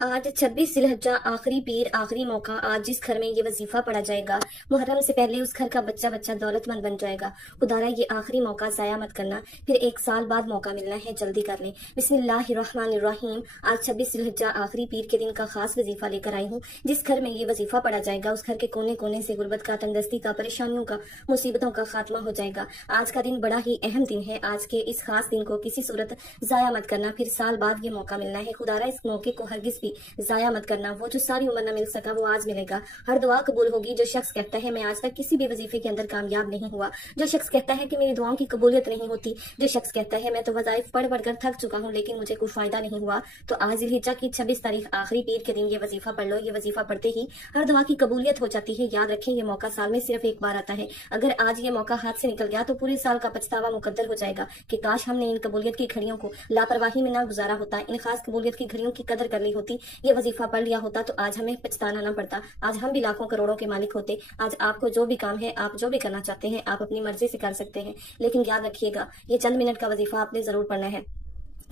آج 26 ذوالحجہ آخری پیر آخری موقع آج جس گھر میں یہ وظیفہ پڑھا جائے گا محرم سے پہلے اس گھر کا بچہ بچہ دولت مند بن جائے گا۔ خدارا یہ آخری موقع ضائع مت کرنا، پھر 1 سال بعد موقع ملنا ہے، جلدی کر لیں۔ بسم اللہ الرحمن الرحیم۔ آج 26 ذوالحجہ آخری پیر کے دن کا خاص وظیفہ لے کر آئی ہوں۔ جس گھر میں یہ وظیفہ پڑھا جائے گا اس گھر کے کونے کونے سے غربت کا، تنگدستی کا، پریشانیوں کا، مصیبتوں کا خاتمہ ہو جائے گا۔ آج کا دن بڑا ہی اہم دن ہے۔ آج کے اس خاص دن کو کسی صورت ضائع مت کرنا، پھر سال بعد یہ موقع ملنا ہے۔ خدارا اس موقع کو ہرگز بھی ضائع مت کرنا، وہ جو ساری عمر نہ مل سکا وہ آج ملے گا۔ ہر دعا قبول ہوگی۔ جو شخص کہتا ہے میں آج تک کسی بھی وظیفے کے اندر کامیاب نہیں ہوا، جو شخص کہتا ہے کہ میری دعاؤں کی قبولیت نہیں ہوتی، جو شخص کہتا ہے میں تو وظائف پڑھ پڑھ کر تھک چکا ہوں لیکن مجھے کوئی فائدہ نہیں ہوا، تو آج ذوالحجہ کی 26 تاریخ آخری پیر کے دن یہ وظیفہ پڑھ لو۔ یہ وظیفہ پڑھتے ہی ہر دعا کی قبولیت ہو جاتی ہے۔ یاد رکھیں یہ موقع سال میں صرف ایک بار آتا ہے۔ اگر آج یہ موقع ہاتھ سے نکل گیا تو پورے سال کا پچھتاوا مقدر ہو جائے گا کہ کاش ہم نے ان قبولیت کی گھڑیوں کو لاپرواہی میں نہ گزارا ہوتا، ان خاص قبولیت کی گھڑیوں کی قدر کر لی ہوتی، یہ وظیفہ پڑھ لیا ہوتا تو آج ہمیں پچھتانا نہ پڑتا، آج ہم بھی لاکھوں کروڑوں کے مالک ہوتے۔ آج آپ کو جو بھی کام ہے، آپ جو بھی کرنا چاہتے ہیں، آپ اپنی مرضی سے کر سکتے ہیں، لیکن یاد رکھیے گا یہ چند منٹ کا وظیفہ آپ نے ضرور پڑھنا ہے۔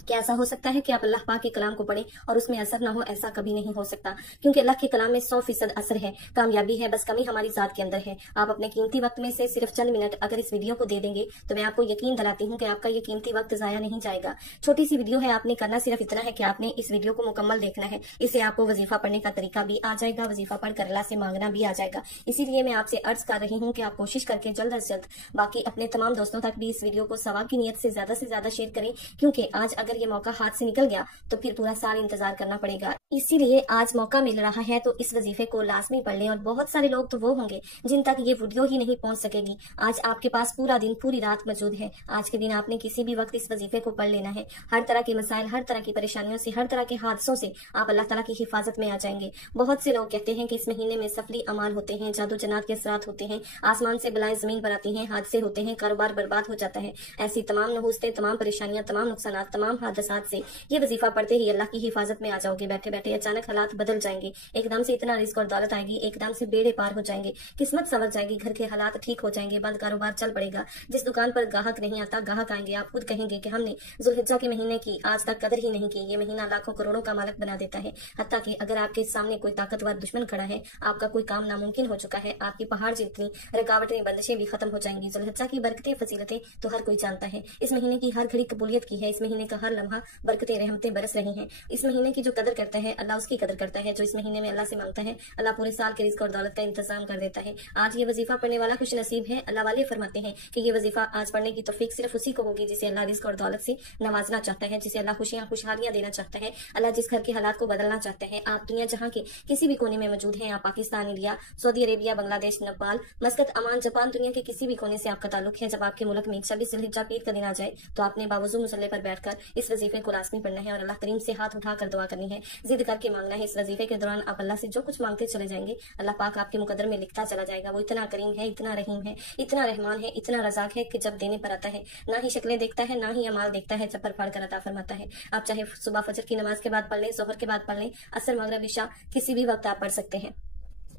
کیا ایسا ہو سکتا ہے کہ آپ اللہ پاک کے کلام کو پڑھیں اور اس میں اثر نہ ہو؟ ایسا کبھی نہیں ہو سکتا، کیونکہ اللہ کے کلام میں 100% اثر ہے، کامیابی ہے، بس کمی ہماری ذات کے اندر ہے۔ آپ اپنے قیمتی وقت میں سے صرف چند منٹ اگر اس ویڈیو کو دے دیں گے تو میں آپ کو یقین دلاتی ہوں کہ آپ کا یہ قیمتی وقت ضائع نہیں جائے گا۔ چھوٹی سی ویڈیو ہے، آپ نے کرنا صرف اتنا ہے کہ آپ نے اس ویڈیو کو مکمل دیکھنا ہے، اس سے آپ کو وظیفہ پڑھنے کا طریقہ بھی آ جائے گا، وظیفہ پڑھ کر اللہ سے مانگنا بھی آ جائے گا۔ اسی لیے میں آپ سے عرض کر رہی ہوں کہ آپ کوشش کر کے جلد از جلد باقی اپنے تمام دوستوں تک بھی اس ویڈیو کو ثواب کی نیت سے زیادہ شیئر کریں، کیونکہ آج اگر یہ موقع ہاتھ سے نکل گیا تو پھر پورا سال انتظار کرنا پڑے گا۔ اسی لیے آج موقع مل رہا ہے تو اس وظیفے کو لازمی پڑھ لیں، اور بہت سارے لوگ تو وہ ہوں گے جن تک یہ ویڈیو ہی نہیں پہنچ سکے گی۔ آج آپ کے پاس پورا دن، پوری رات موجود ہے۔ آج کے دن آپ نے کسی بھی وقت اس وظیفے کو پڑھ لینا ہے۔ ہر طرح کے مسائل، ہر طرح کی پریشانیوں سے، ہر طرح کے حادثوں سے آپ اللہ تعالیٰ کی حفاظت میں آ جائیں گے۔ بہت سے لوگ کہتے ہیں کہ اس مہینے میں سفلی اعمال ہوتے ہیں، جادو جنات کے اثرات ہوتے ہیں، آسمان سے بلائیں زمین پر آتی ہیں، حادثے ہوتے ہیں، کاروبار برباد ہو جاتا ہے۔ ایسی تمام نحوستیں، تمام پریشانیاں، تمام نقصانات، تمام حادثات سے یہ وظیفہ پڑھتے ہی اللہ کی حفاظت میں آ جاؤ گے۔ بیٹھے بیٹھے اچانک حالات بدل جائیں گے، ایک دم سے اتنا رزق اور دولت آئے گی، ایک دم سے بیڑے پار ہو جائیں گے، قسمت سنور جائے گی، گھر کے حالات ٹھیک ہو جائیں گے، بند کاروبار چل پڑے گا۔ جس دکان پر گاہک نہیں آتا گاہک آئیں گے، آپ خود کہیں گے کہ ہم نے ذوالحجہ کے مہینے کی آج تک قدر ہی نہیں کی۔ یہ مہینہ لاکھوں کروڑوں کا مالک بنا دیتا ہے، حتیٰ کہ اگر آپ کے سامنے کوئی طاقتور دشمن کھڑا ہے، آپ کا کوئی کام ناممکن ہو چکا ہے، آپ کی پہاڑ جتنی رکاوٹیں، بندشیں بھی ختم ہو جائیں گی۔ ذوالحجہ کی برکتیں، فضیلتیں تو ہر کوئی جانتا ہے۔ اس مہینے کی ہر گھڑی قبولیت کی ہے، اس مہینے کا ہر لمحہ برکتیں، رحمتیں برس رہی ہیں۔ اس مہینے کی جو قدر کرتا ہے اللہ اس کی قدر کرتا ہے، جو اس مہینے میں اللہ سے مانگتا ہے اللہ پورے سال کے رزق اور دولت کا انتظام کر دیتا ہے۔ آج یہ وظیفہ پڑھنے والا خوش نصیب ہے۔ اللہ والے فرماتے ہیں کہ یہ وظیفہ آج پڑھنے کی توفیق صرف اسی کو ہوگی جسے اللہ رزق اور دولت سے نوازنا چاہتا ہے، جسے اللہ خوشیاں، خوشحالیاں دینا چاہتا ہے، اللہ جس گھر کے حالات کو بدلنا چاہتا ہے۔ آپ دنیا جہاں کے کسی بھی کونے میں موجود ہیں، آپ پاکستان، انڈیا، سعودی عربیہ، بنگلہ دیش، نیپال، مسقط، عمان، جاپان، دنیا کے کسی بھی کونے سے آپ کا تعلق ہے، جب آپ کے ملک میں 26 ذوالحجہ پیر کا دن آ جائے تو آپ نے باوضو مصلی پر بیٹھ کر اس وظیفے کو لازمی پڑھنا ہے اور اللہ کریم سے ہاتھ اٹھا کر دعا کرنی ہے، ضد کر کے مانگنا ہے۔ اس وظیفے کے دوران آپ اللہ سے جو کچھ مانگتے چلے جائیں گے اللہ پاک آپ کے مقدر میں لکھتا چلا جائے گا۔ وہ اتنا کریم ہے، اتنا رحیم ہے، اتنا رحمان ہے، اتنا رزاق ہے کہ جب دینے پر آتا ہے نہ ہی شکلیں دیکھتا ہے، نہ ہی اعمال دیکھتا ہے، جب پر پڑھ کر عطا فرماتا ہے۔ آپ چاہے صبح فجر کی نماز کے بعد پڑھ لیں، ظہر کے بعد پڑھ لیں، عصر، مغرب، عشاء، کسی بھی وقت آپ پڑھ سکتے ہیں۔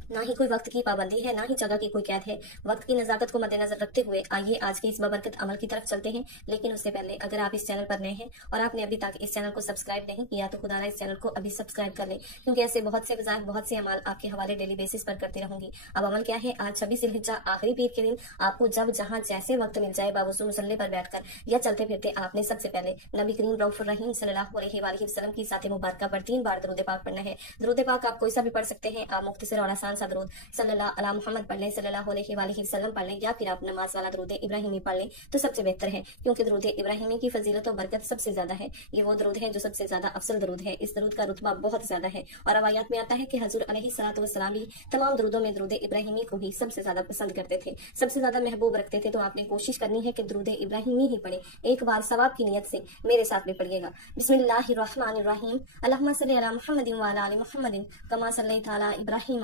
نہ ہی کوئی وقت کی پابندی ہے، نہ ہی جگہ کی کوئی قید ہے۔ وقت کی نزاکت کو مد نظر رکھتے ہوئے آئیے آج کے اس بابرکت عمل کی طرف چلتے ہیں، لیکن اس سے پہلے اگر آپ اس چینل پر نئے ہیں اور آپ نے ابھی تک اس چینل کو سبسکرائب نہیں کیا تو خدا اس چینل کو ابھی سبسکرائب کر لیں، کیونکہ ایسے بہت سے وظائف، بہت سے اعمال آپ کے حوالے ڈیلی بیسس پر کرتی رہوں گی۔ اب عمل کیا ہے؟ آج 26 ذوالحجہ آخری پیر کے دن آپ کو جب جہاں جیسے وقت مل جائے باوضو مصلی پر بیٹھ کر یا چلتے پھرتے آپ نے سب سے پہلے نبی کریم رؤوف الرحیم صلی اللہ علیہ وآلہ وسلم کی ذات مبارکہ پر 3 بار درود پاک پڑھنا ہے۔ درود پاک آپ کوئی سا بھی پڑھ سکتے ہیں، آپ مختصر اور آسان سا درود صلی اللہ علی محمد پڑھ لیں، صلی اللہ علیہ وآلہ وسلم پڑھ لیں، یا پھر آپ نماز والا درود ابراہیمی پڑھ لیں تو سب سے بہتر ہے، کیونکہ درود ابراہیمی کی فضیلت و برکت سب سے زیادہ ہے۔ یہ وہ درود ہے جو سب سے زیادہ افضل درود ہے، اس درود کا رتبہ بہت زیادہ ہے، اور روایات میں آتا ہے کہ حضور علیہ الصلوۃ والسلام بھی تمام درودوں میں درود ابراہیمی کو ہی سب سے زیادہ پسند کرتے تھے، سب سے زیادہ محبوب رکھتے تھے۔ تو آپ نے کوشش کرنی ہے کہ درود ابراہیمی ہی پڑھیں، ایک بار ثواب کی نیت سے میرے ساتھ بھی پڑھیے گا۔ بسم اللہ الرحمن الرحیم، اللہم صلی علی محمد وعلی آل محمد کما صلیت علی ابراہیم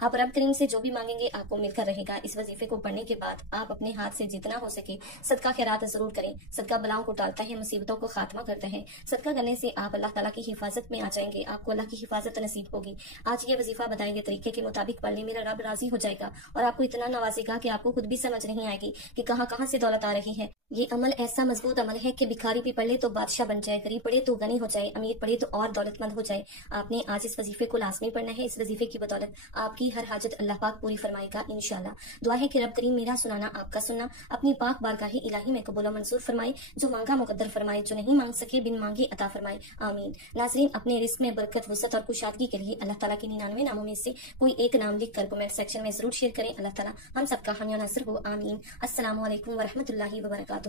آپ رب کریم سے جو بھی مانگیں گے آپ کو مل کر رہے گا۔ اس وظیفے کو پڑھنے کے بعد آپ اپنے ہاتھ سے جتنا ہو سکے صدقہ خیرات ضرور کریں۔ صدقہ بلاؤں کو ٹالتا ہے، مصیبتوں کو خاتمہ کرتا ہے۔ صدقہ کرنے سے آپ اللہ تعالیٰ کی حفاظت میں آ جائیں گے، آپ کو اللہ کی حفاظت نصیب ہوگی۔ آج یہ وظیفہ بتائے گئے طریقے کے مطابق پڑھنے میرا رب راضی ہو جائے گا اور آپ کو اتنا نوازے گا کہ آپ کو خود بھی سمجھ نہیں آئے گی کہ کہاں کہاں سے دولت آ رہی ہے۔ یہ عمل ایسا مضبوط عمل ہے کہ بھکاری بھی پڑھ لے تو بادشاہ بن جائے، غریب پڑھے تو غنی ہو جائے، امیر پڑھے تو اور دولت مند ہو جائے۔ آپ نے آج اس وظیفے کو لازمی پڑھنا ہے۔ اس وظیفے کی بدولت آپ کی ہر حاجت اللہ پاک پوری فرمائے گا انشاءاللہ۔ دعا ہے کہ رب کریم میرا سنانا آپ کا سننا اپنی پاک بارگاہ الہی میں قبول و منظور فرمائے، جو مانگا مقدر فرمائے، جو نہیں مانگ سکے بن مانگے عطا فرمائے، آمین۔ ناظرین، اپنے رزق میں برکت، وسعت اور کشادگی کے لیے اللہ تعالیٰ کے 99 ناموں میں سے کوئی ایک نام لکھ کر کمنٹ سیکشن میں ضرور شیئر کریں۔ اللہ تعالیٰ ہم سب کا حامی و ناصر ہو، آمین۔ السلام علیکم ورحمۃ اللہ وبرکاتہ۔